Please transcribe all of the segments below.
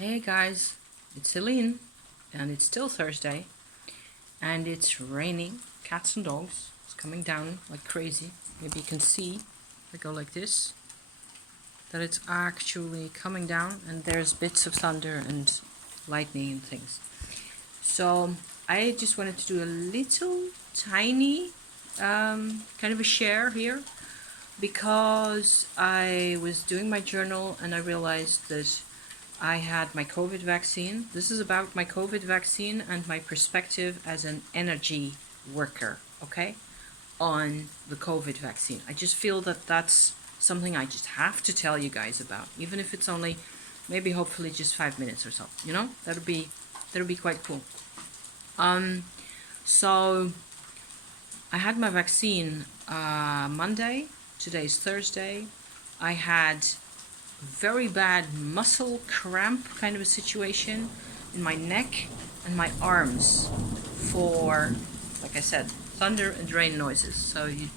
Hey guys, it's Celine, and it's still Thursday, and it's raining. Cats and dogs. It's coming down like crazy. Maybe you can see, if I go like this, that it's actually coming down, and there's bits of thunder and lightning and things. So I just wanted to do a little tiny kind of a share here because I was doing my journal and I realized that I had my COVID vaccine. This is about my COVID vaccine and my perspective as an energy worker, okay, on the COVID vaccine. I just feel that that's something I just have to tell you guys about, even if it's only maybe hopefully just 5 minutes or so, you know? That'll be quite cool. So I had my vaccine Monday. Today's Thursday. I had very bad muscle cramp kind of a situation in my neck and my arms for, like I said, thunder and rain noises. So you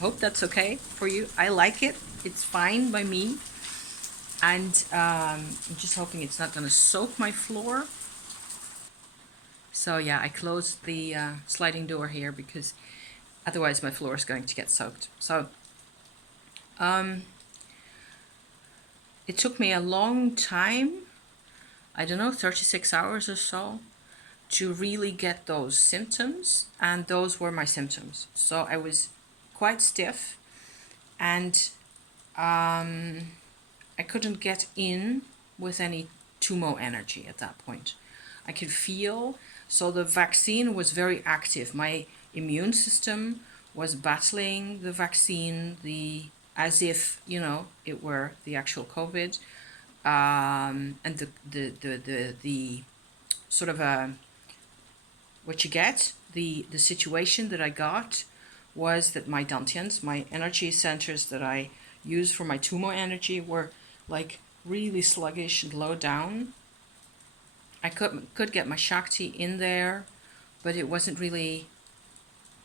hope that's okay for you. I like it. It's fine by me. And I'm just hoping it's not going to soak my floor. So yeah, I closed the sliding door here because otherwise my floor is going to get soaked. So it took me a long time, I don't know, 36 hours or so, to really get those symptoms, and those were my symptoms. So I was quite stiff, and I couldn't get in with any tumo energy at that point. I could feel, so the vaccine was very active. My immune system was battling the vaccine, as if it were the actual COVID, and the sort of what you get, the situation that I got was that my dantians, my energy centers that I use for my tumo energy, were like really sluggish and low down. I could get my Shakti in there, but it wasn't really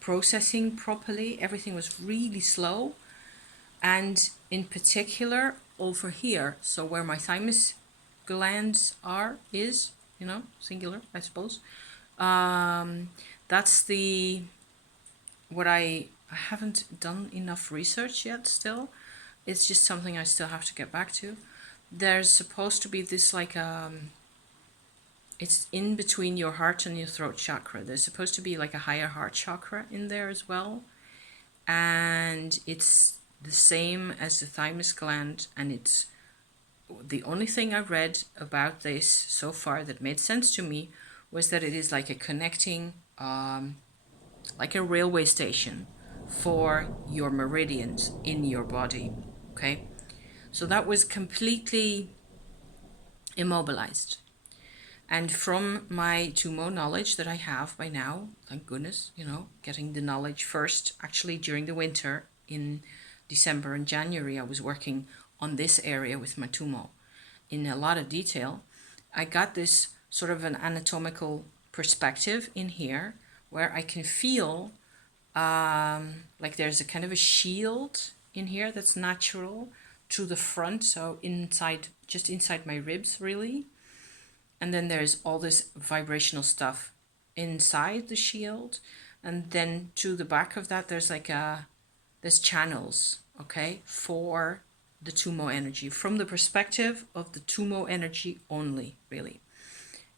processing properly. Everything was really slow. And in particular, over here, so where my thymus glands is, singular, I suppose. That's what I haven't done enough research yet still. It's just something I still have to get back to. There's supposed to be this it's in between your heart and your throat chakra. There's supposed to be like a higher heart chakra in there as well. And it's the same as the thymus gland, and it's the only thing I read about this so far that made sense to me was that it is like a connecting, like a railway station for your meridians in your body. Okay, so that was completely immobilized. And from my Tumo knowledge that I have by now, thank goodness, getting the knowledge first, actually during the winter in December and January, I was working on this area with my Tumo in a lot of detail. I got this sort of an anatomical perspective in here where I can feel like there's a kind of a shield in here that's natural to the front, so just inside my ribs, really. And then there's all this vibrational stuff inside the shield, and then to the back of that there's there's channels, okay, for the tumo energy from the perspective of the tumo energy only, really.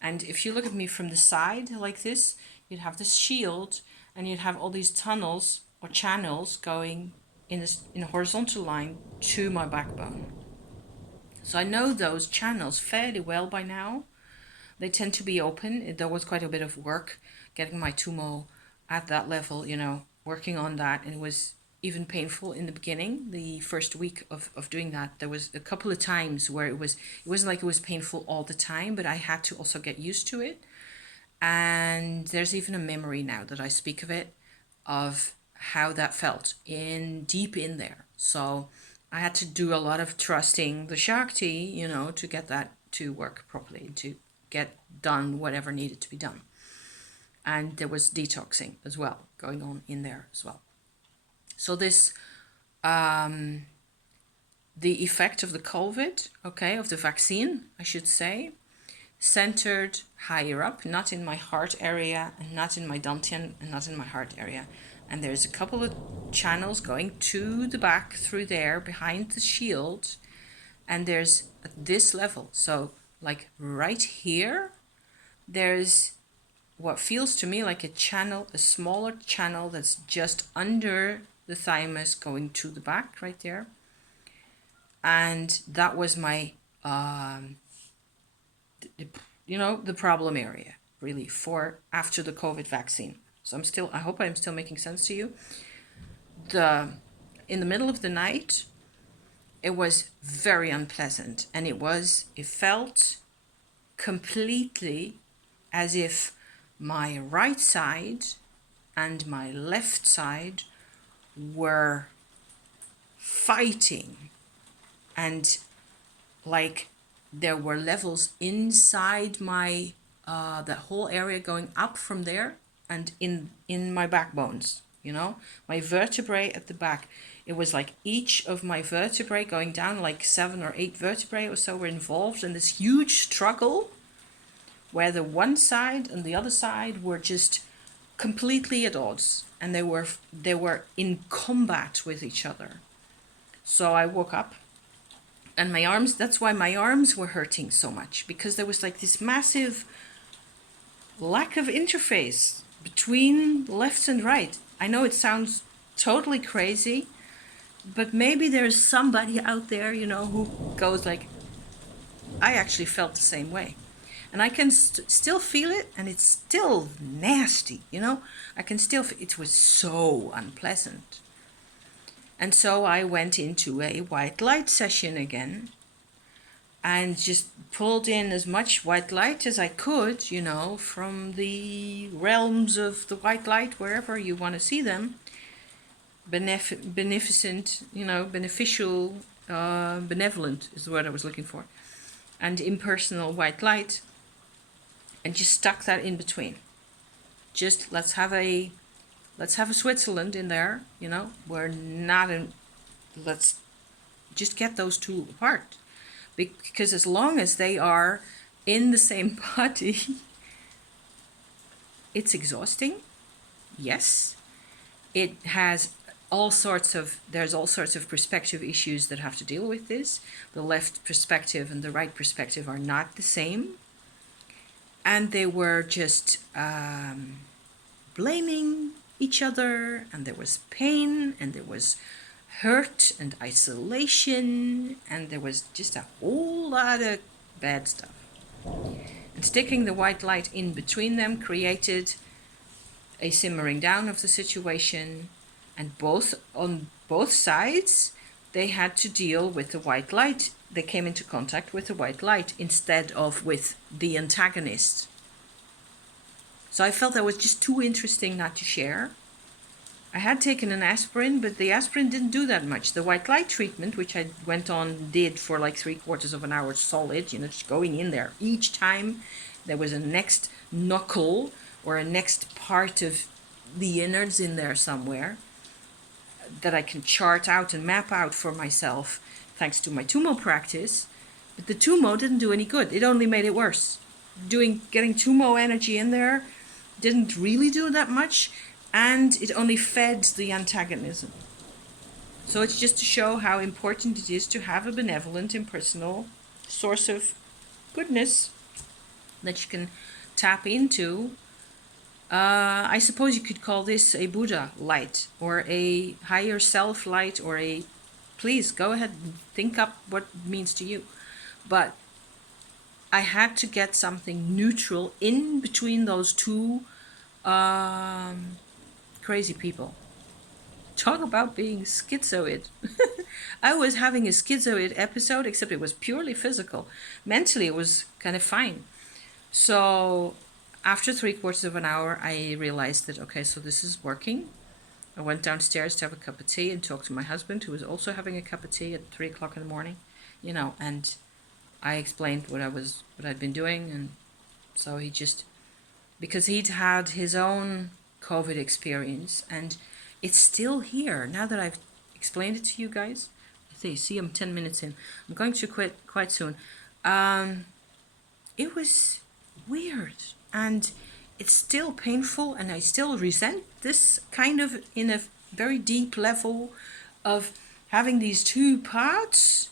And if you look at me from the side like this, you'd have this shield and you'd have all these tunnels or channels going in a horizontal line to my backbone. So I know those channels fairly well by now. They tend to be open. There was quite a bit of work getting my tumo at that level, working on that. And it was even painful in the beginning, the first week of doing that. There was a couple of times where it wasn't like it was painful all the time, but I had to also get used to it. And there's even a memory now that I speak of it, of how that felt deep in there. So I had to do a lot of trusting the Shakti, to get that to work properly, to get done whatever needed to be done. And there was detoxing as well going on in there as well. So this the effect of the COVID, okay, of the vaccine, I should say, centered higher up, not in my heart area, and not in my dantian, and not in my heart area. And there's a couple of channels going to the back through there behind the shield, and there's at this level. So, like right here, there's what feels to me like a channel, a smaller channel that's just under the thymus going to the back right there. And that was my, the problem area really for after the COVID vaccine. So I hope I'm still making sense to you. In the middle of the night, it was very unpleasant, and it felt completely as if my right side and my left side were fighting, and like there were levels inside my that whole area going up from there, and in my backbones, my vertebrae at the back. It was like each of my vertebrae going down, like 7 or 8 vertebrae or so were involved in this huge struggle where the one side and the other side were just completely at odds, and they were in combat with each other. So I woke up, and my arms, that's why my arms were hurting so much, because there was like this massive lack of interface between left and right. I know it sounds totally crazy, but maybe there's somebody out there, who goes like, I actually felt the same way. And I can still feel it, and it's still nasty, I can still it was so unpleasant. And so I went into a white light session again, and just pulled in as much white light as I could, from the realms of the white light, wherever you want to see them. Beneficent, beneficial, benevolent is the word I was looking for. And impersonal white light. And just stuck that in between. Just let's have a Switzerland in there, We're not in, let's just get those two apart. Because as long as they are in the same body, it's exhausting. Yes. It has there's all sorts of perspective issues that have to deal with this. The left perspective and the right perspective are not the same. And they were just blaming each other, and there was pain, and there was hurt and isolation, and there was just a whole lot of bad stuff. And sticking the white light in between them created a simmering down of the situation, and on both sides they had to deal with the white light. They came into contact with the white light instead of with the antagonist. So I felt that was just too interesting not to share. I had taken an aspirin, but the aspirin didn't do that much. The white light treatment, which I did for like 3/4 of an hour solid, just going in there. Each time there was a next knuckle or a next part of the innards in there somewhere that I can chart out and map out for myself thanks to my Tumo practice. But the Tumo didn't do any good. It only made it worse. Getting Tumo energy in there didn't really do that much, and it only fed the antagonism. So it's just to show how important it is to have a benevolent, impersonal source of goodness that you can tap into. I suppose you could call this a Buddha light, or a higher self light, or please go ahead and think up what it means to you. But I had to get something neutral in between those two crazy people. Talk about being schizoid. I was having a schizoid episode, except it was purely physical. Mentally, it was kind of fine. So after 3/4 of an hour, I realized that, okay, so this is working. I went downstairs to have a cup of tea and talked to my husband, who was also having a cup of tea at 3 o'clock in the morning, and I explained what I'd been doing. And so he just, because he'd had his own COVID experience, and it's still here. Now that I've explained it to you guys, I See, I'm 10 minutes in. I'm going to quit quite soon. It was weird, and it's still painful, and I still resent this kind of in a very deep level of having these two parts.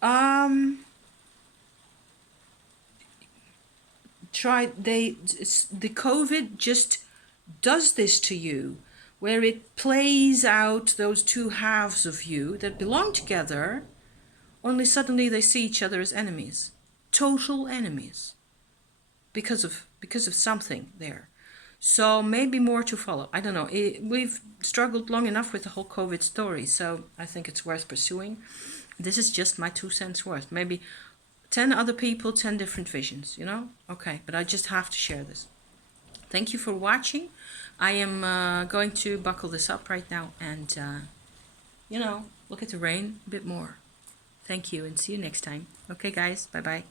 The COVID just does this to you, where it plays out those two halves of you that belong together, only suddenly they see each other as enemies, total enemies, because of something there. So maybe more to follow. I don't know. We've struggled long enough with the whole COVID story, so I think it's worth pursuing. This is just my 2 cents worth. Maybe 10 other people, 10 different visions, you know? Okay, but I just have to share this. Thank you for watching. I am going to buckle this up right now and, look at the rain a bit more. Thank you and see you next time. Okay, guys. Bye-bye.